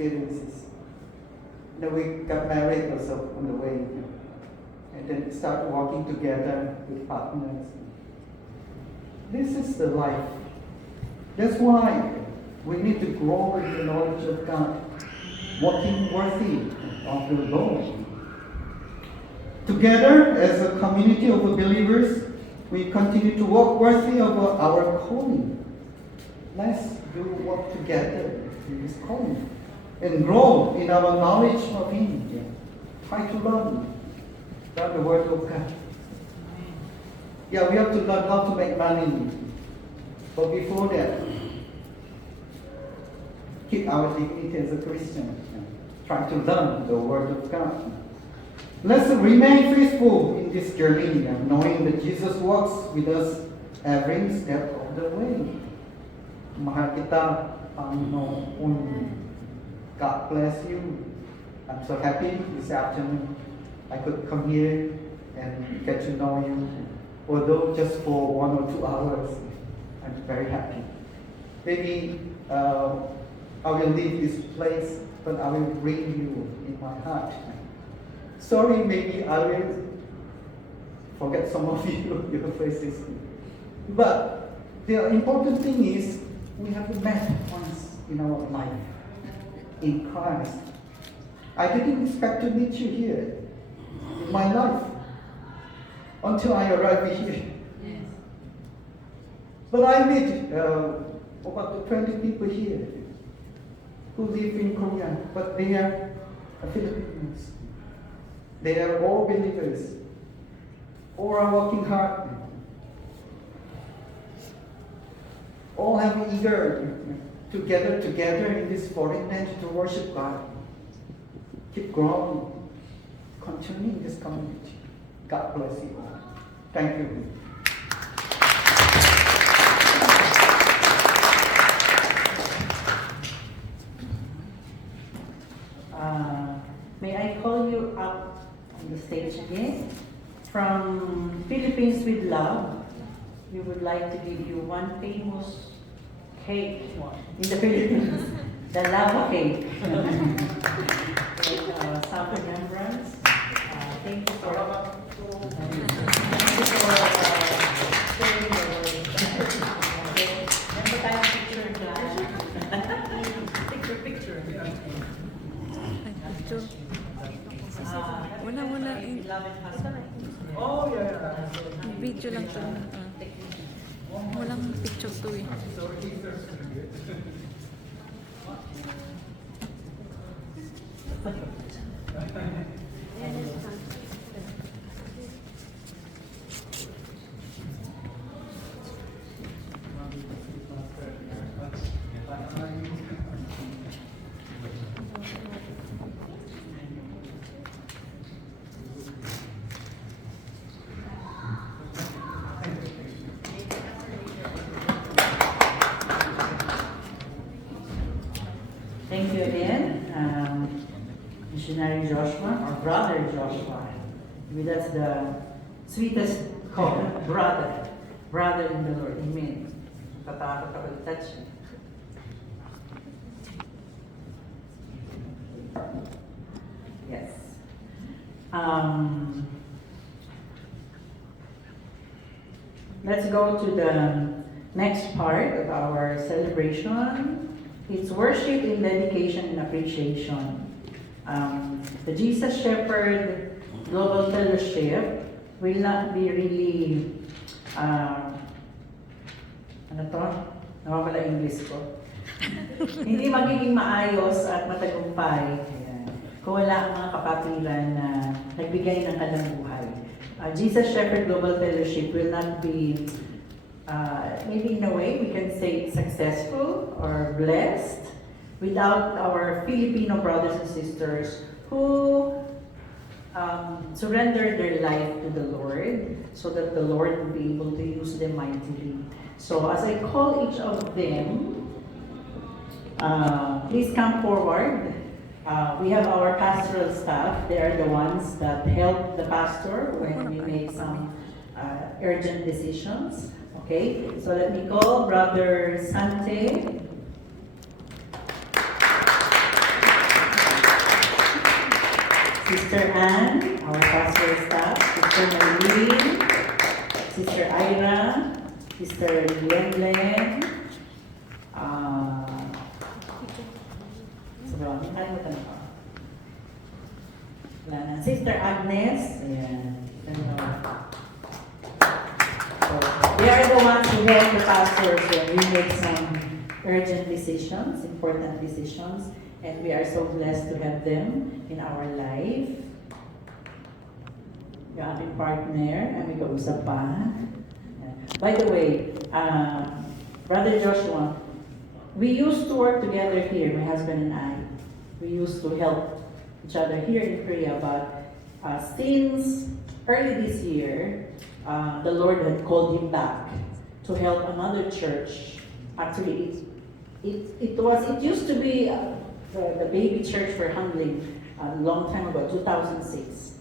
experiences. Then we got married also on the way, and then start walking together with partners. This is the life. That's why we need to grow in the knowledge of God, walking worthy of the Lord. Together, as a community of believers, we continue to walk worthy of our calling. Let's do work together in this calling and grow in our knowledge of Him. Try to learn about the Word of God. Yeah, we have to learn how to make money. But before that, keep our dignity as a Christian. Try to learn the Word of God. Let's remain faithful in this journey, knowing that Jesus walks with us every step of the way. Mahal kita, Panginoon. God bless you. I'm so happy this afternoon I could come here and get to know you. Although just for 1 or 2 hours, I'm very happy. Maybe I will leave this place, but I will bring you in my heart. Sorry, maybe I will forget some of you, your faces. But the important thing is we have met once in our life in Christ. I didn't expect to meet you here in my life until I arrived here. Yes. But I met about 20 people here who live in Korea, but they are Filipinos. They are all believers. All are working hard. All have eager to gather together in this foreign land to worship God. Keep growing. Continue in this community. God bless you all. Thank you. May I call you up on the stage again? From Philippines with Love, we would like to give you one famous cake in the Philippines, the lava cake. With some remembrance. Thank you for sharing the word. Remember tayo picture dyan? Picture. Wala. Oh, yeah. Video lang to. Walang picture to eh. Thank you again, Missionary Joshua, or Brother Joshua. Maybe that's the sweetest call, brother in the Lord. Amen. Tatakot ako touch. Yes. Let's go to the next part of our celebration. It's worship in dedication and appreciation. The Jesus Shepherd Global Fellowship will not be really, nawawala English ko. Hindi magiging maayos at matagumpay kung wala ang mga kapatiran na nagbigay ng kanilang buhay. Jesus Shepherd Global Fellowship will not be maybe in a way we can say successful or blessed without our Filipino brothers and sisters who surrendered their life to the Lord so that the Lord will be able to use them mightily. So as I call each of them, please come forward. We have our pastoral staff. They are the ones that help the pastor when we make some urgent decisions. Okay, so let me call Brother Sante. Sister Anne, our pastoral staff, Sister Maylene, Sister Ira, Sister Glenn, nakalimutan ko. Wala na. Sister Agnes, ayan. So, they are the ones who help the pastors when we make some urgent decisions, important decisions, and we are so blessed to have them in our life. Yung aming partner, aming kausap pa. By the way, Brother Joshua, we used to work together here, my husband and I. We used to help each other here in Korea, but since early this year, the Lord had called him back to help another church. Actually, it used to be the baby church for Hangling a long time ago, 2006.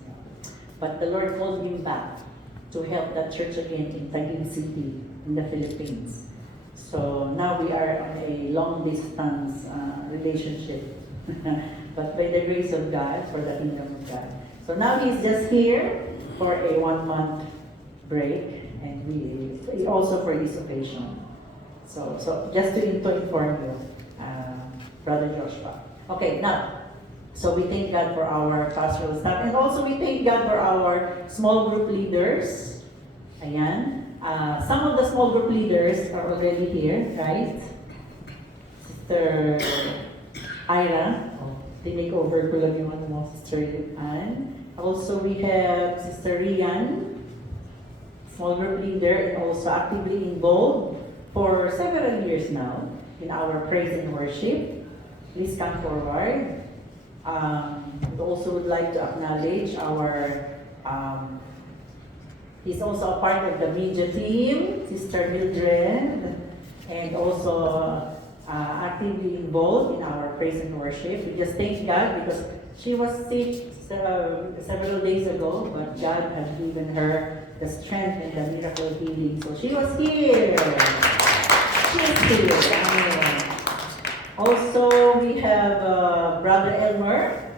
But the Lord called him back to help that church again in Taguig City, in the Philippines. So now we are on a long distance relationship. But by the grace of God, for the kingdom of God. So now he's just here for a 1-month break, and we also for this occasion. So just to inform you, Brother Joshua. Okay, now, so we thank God for our pastoral staff, and also we thank God for our small group leaders. Ayan. Some of the small group leaders are already here, right? Sister Ira, take over ko lang yung Sister Anne. Also, we have Sister Rian, small group leader, and also actively involved for several years now in our praise and worship. Please come forward. We also would like to acknowledge our, he's also a part of the media team, Sister Mildred, and also actively involved in our praise and worship. We just thank God because she was sick several days ago, but God had given her the strength and the miracle healing. So she was here. She is here. Amen. Also, we have Brother Elmer,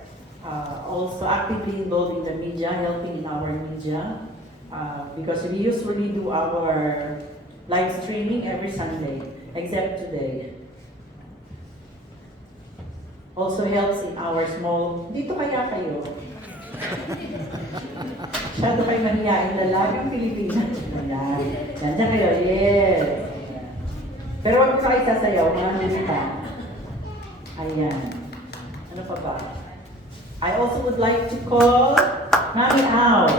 also actively involved in the media, helping in our media, because we usually do our live streaming every Sunday, except today. Also helps in our small, dito kaya kayo? Masyado kayo mahihain lalagang Pilipinas. Ayan. Nandiyan kayo, yes. Pero wag ko kayo sasayaw, mga nilita. Ayan. Ano pa ba? I also would like to call Mami Au.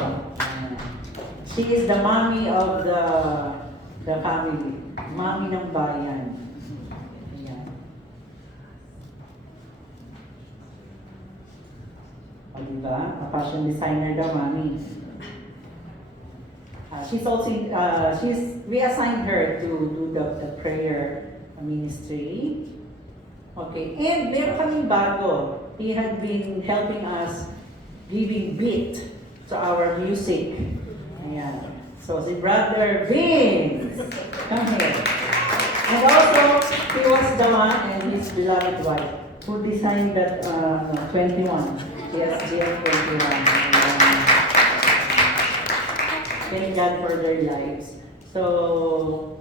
She is the mommy of the family. Mami ng bayan. Diba? A fashion designer daw, Mami. She's also, we assigned her to do the prayer ministry. Okay, and meron kaming bago. He had been helping us giving beat to our music. Ayan. So si Brother Vince, come here. And also, he was the one and his beloved wife who designed that 21. Yes, GF21. Thank God for their lives. So,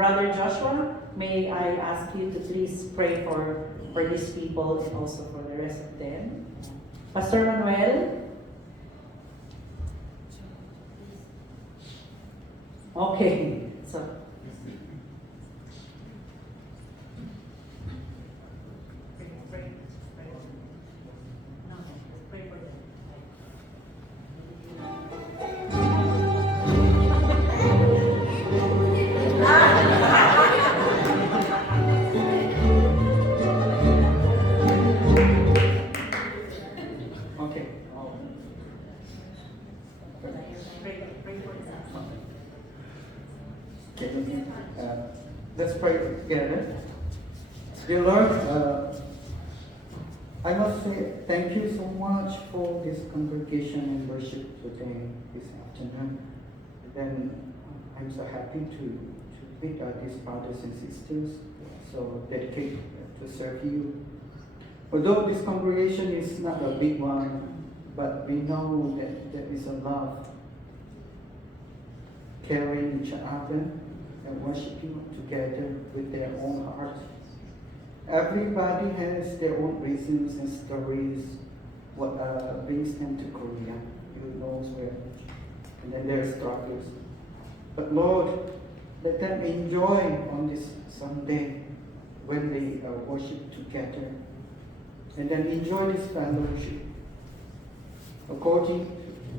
Brother Joshua, may I ask you to please pray for these people and also for the rest of them. Pastor Manuel? Okay. So, let's pray together. Dear Lord, I must say thank you so much for this congregation and worship today, this afternoon. Then I'm so happy to meet these brothers and sisters so dedicated to serve you. Although this congregation is not a big one, but we know that there is a love carrying each other and worshiping together with their own heart. Everybody has their own reasons and stories what brings them to Korea. You knows where, and then their struggles. But Lord, let them enjoy on this Sunday when they worship together, and then enjoy this fellowship according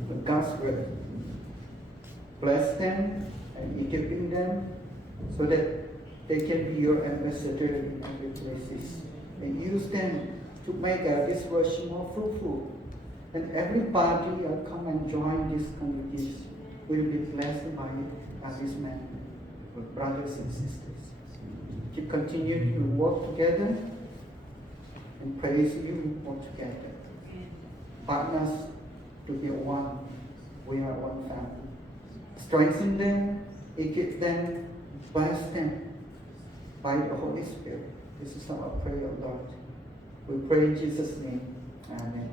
to God's word. Bless them and equipping them so that they can be your ambassador in other places, and use them to make this worship more fruitful. And everybody come and join this congregation will be blessed by this man, with brothers and sisters. Keep continuing to work together and praise you all together. Partners to be one. We are one family. Strengthen them, equip them, bless them by the Holy Spirit. This is our prayer, Lord. We pray in Jesus' name. Amen.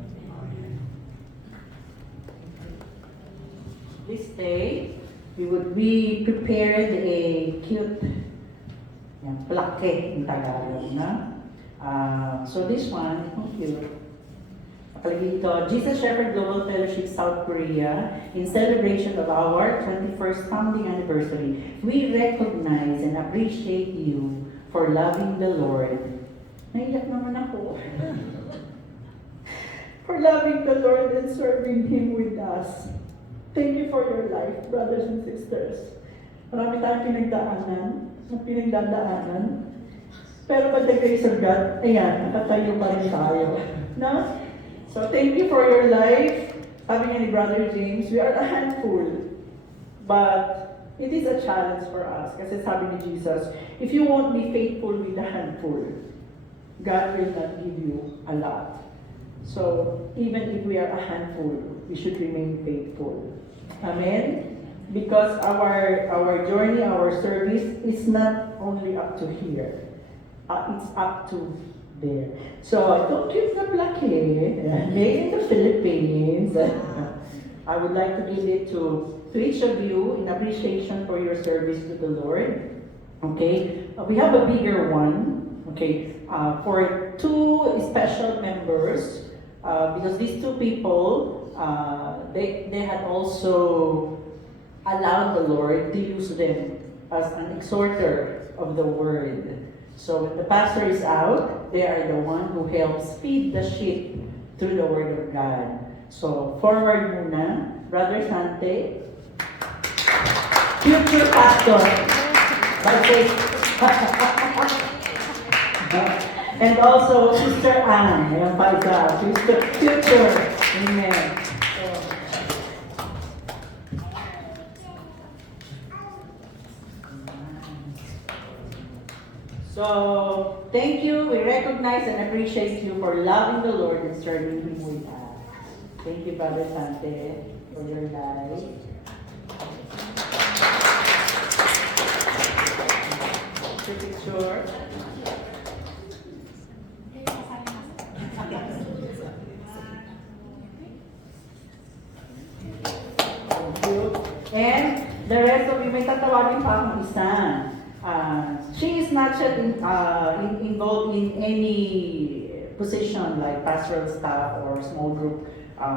This day, we prepared a cute plaque in Tagalog, na? So this one, it's cute. Nakalagay ito, Jesus Shepherd Global Fellowship South Korea, in celebration of our 21st founding anniversary, we recognize and appreciate you for loving the Lord. Naiyak naman ako. For loving the Lord and serving Him with us. Thank you for your life, brothers and sisters. Marami tayong pinagdadaanan. Pero by the grace of God, ayan, nakatayo pa rin tayo. No? So thank you for your life. Sabi niya ni Brother James, we are a handful. But it is a challenge for us. Kasi sabi ni Jesus, if you won't be faithful with a handful, God will not give you a lot. So even if we are a handful, we should remain faithful. Amen? Because our journey, our service is not only up to here. It's up to there. So don't keep the plaque, made in the Philippines. I would like to give it to each of you in appreciation for your service to the Lord. Okay, we have a bigger one. Okay, for two special members, because these two people, they had also allowed the Lord to use them as an exhorter of the word. So when the pastor is out, they are the one who helps feed the sheep through the word of God. So forward muna, Brother Sante, future pastor. That's it. And also Sister Anne, ayan pa isa, future. Amen. So, thank you. We recognize and appreciate you for loving the Lord and serving Him with us. Thank you, Brother Sante, for your life. Picture. And the rest of you, may tatawagin pa akong isa. She is not yet involved in any position like pastoral staff or small group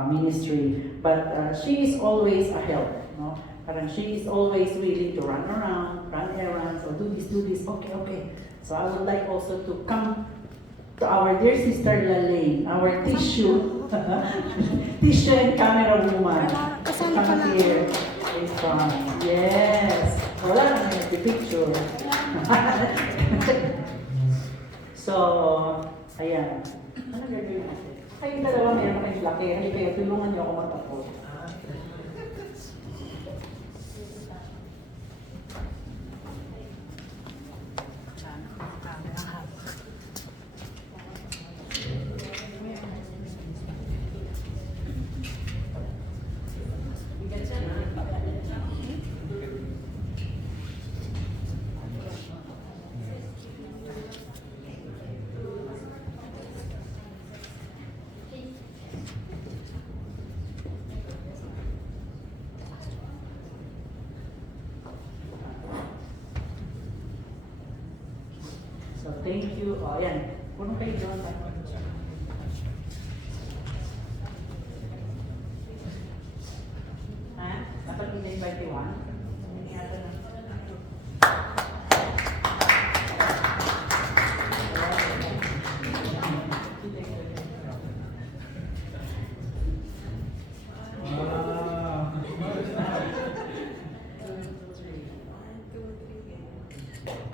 ministry, but she is always a help. No? Parang she is always willing to run around, run errands, or do this. Okay. So I would like also to come to our dear sister Lalane, our tissue and camera woman. Come here. Yes. Wala na nagpipicture. So, ayan. Ano gagawin natin? Kayong dalawa meron kayong laki. Hindi kayo, tulungan niyo ako matapos. thank you. O, yan. Punong kayo doon. Ha? Dapat hindi 21? Hindi yata na.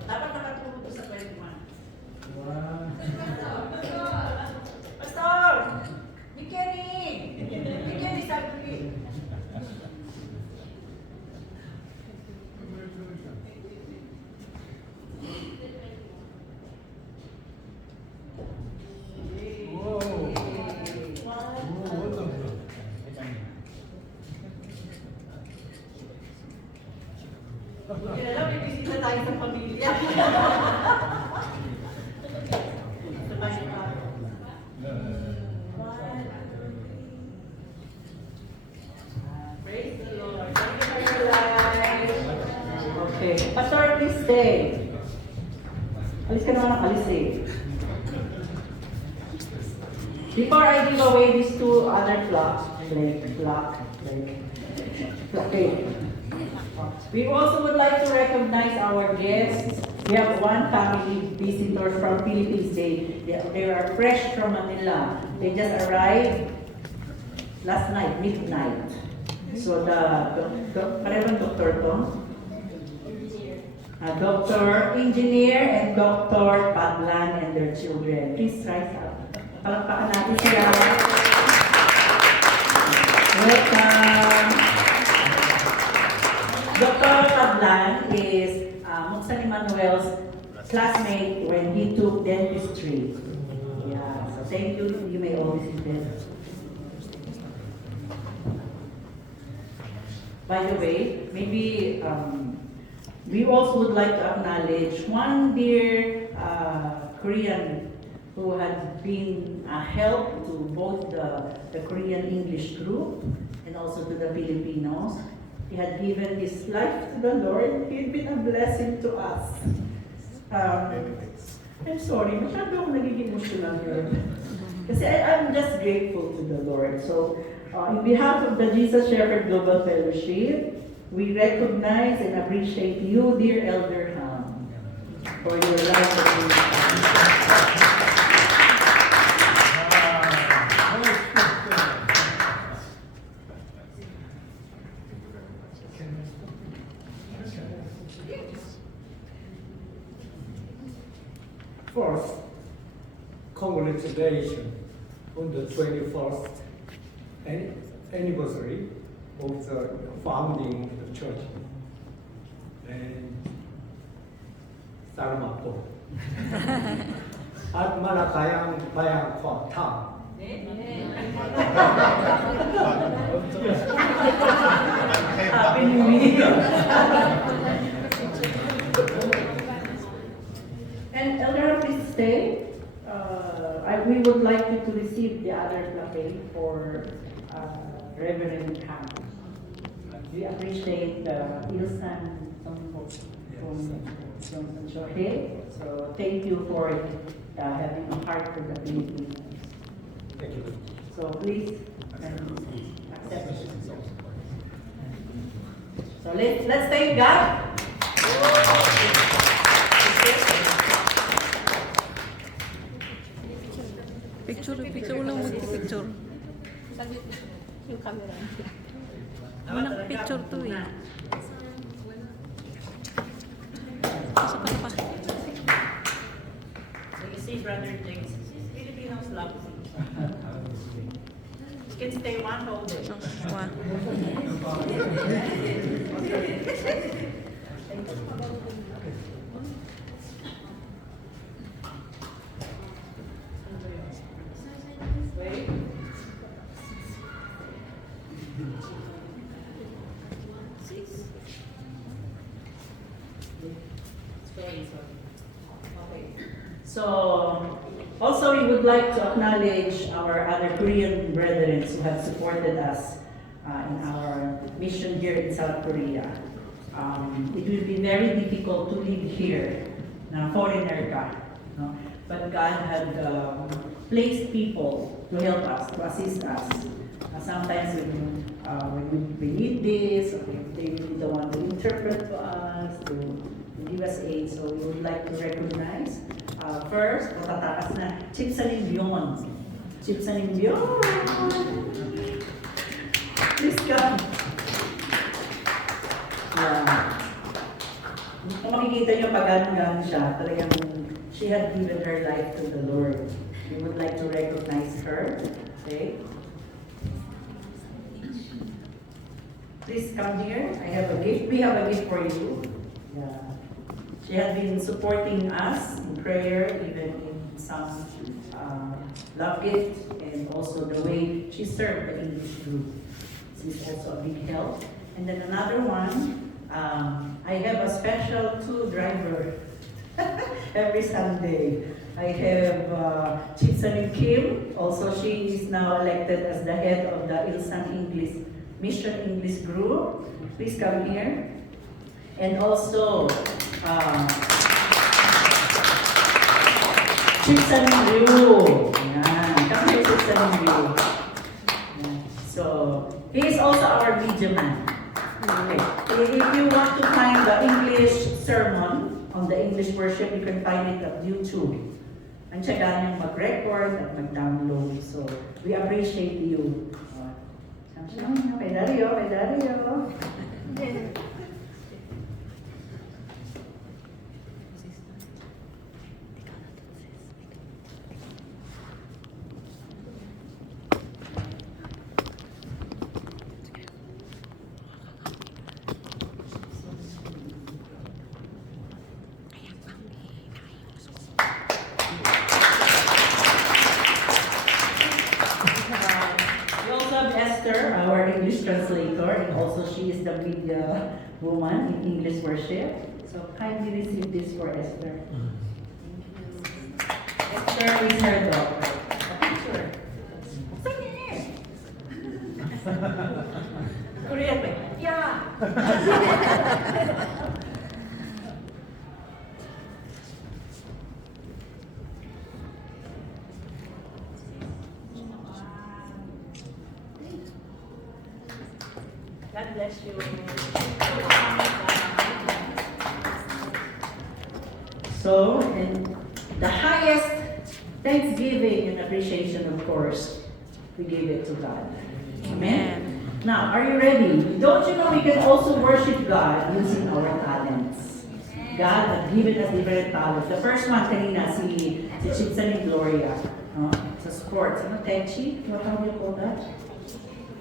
Dapat nakatulog ko sa 21. Pastor! Mikeni sabi. Kilala, may bisita tayo sa pamilya. Sabay pa. Praise the Lord. Thank you for your life. Okay. Pastor, please stay. Alis ka naman, alis eh. Before I give away these two other plaques, okay. We also would like to recognize our guests. We have one family visitor from Philippines. They are fresh from Manila. They just arrived last night, midnight. So pareho Dr. Tom? Doctor, engineer, and Dr. Padlan and their children. Please rise up. Palakpakan natin sila. Welcome. Dr. Padlan is Muksan Emmanuel's classmate when he took dentistry. Yeah, so thank you. You may always sit there. By the way, maybe we also would like to acknowledge one dear Korean who had been a help to both the Korean English group and also to the Filipinos. He had given his life to the Lord. He had been a blessing to us. I'm sorry, masyado ako nagiging emotional here. Kasi I'm just grateful to the Lord. So, in behalf of the Jesus Shepherd Global Fellowship, we recognize and appreciate you, dear Elder Ham, for your life of ministry. First, congratulations on the 21st anniversary of the founding of the church. And salamat po. At malakayang bayang kota. Happy New Year! And Elder, please stay. We would like you to receive the other plaque for Reverend Ham. We appreciate the Ilsan from Jorge. So thank you for having a heart for the Philippines. Thank you. So please accept it. So let's thank God. Picture ulang magpipicture. Yung camera. Unang picture to eh. Isa pa. So you see, Brother James, Filipinos love you. You can stay one whole day. So, one. Wait. Okay. So, also we would like to acknowledge our other Korean brethren who have supported us in our mission here in South Korea. It will be very difficult to live here na foreigner ka. No? But God had placed people to help us, to assist us. Sometimes when we need this, or if they need the one to interpret to us, to give us aid. So we would like to recognize first, matatakas na, Chipsanin Beyond. Chipsanin Beyond! Please come. Yeah. Kung makikita niyo pag gano'n siya, talagang she had given her life to the Lord. We would like to recognize her. Okay? Please come here. I have a gift. We have a gift for you. Yeah. She had been supporting us in prayer, even in some love gift, and also the way she served the English group. This is also a big help. And then another one, I have a special two driver every Sunday. I have Chitsanin Kim. Also, she is now elected as the head of the Ilsan English Mission English Group. Please come here. And also, Chitsanin Ryu. Yan. Come here, Chitsanin Ryu. So, he is also our media man. Okay. If you want to find the English sermon on the English worship, you can find it at YouTube. Ang tsaga niyang mag-record at mag-download. So, we appreciate you. Kay Dario, kay Dario. Esther, our English translator, and also she is the media woman in English worship. So kindly receive this for Esther. Esther is her daughter. A picture. Korean, yeah. God bless you. So, and the highest thanksgiving and appreciation, of course, we give it to God. Amen. Now, are you ready? Don't you know we can also worship God using our talents? God has given us different talents. The first one kanina, si Chitsanin Gloria. Sa sports. Tai Chi? How do you call that?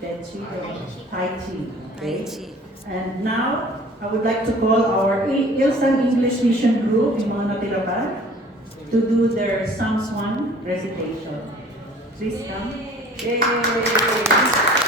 Tai Chi. Okay. And now, I would like to call our Ilsan English Mission Group, yung mga natira pa, to do their Psalms 1 recitation. Please come. Yay!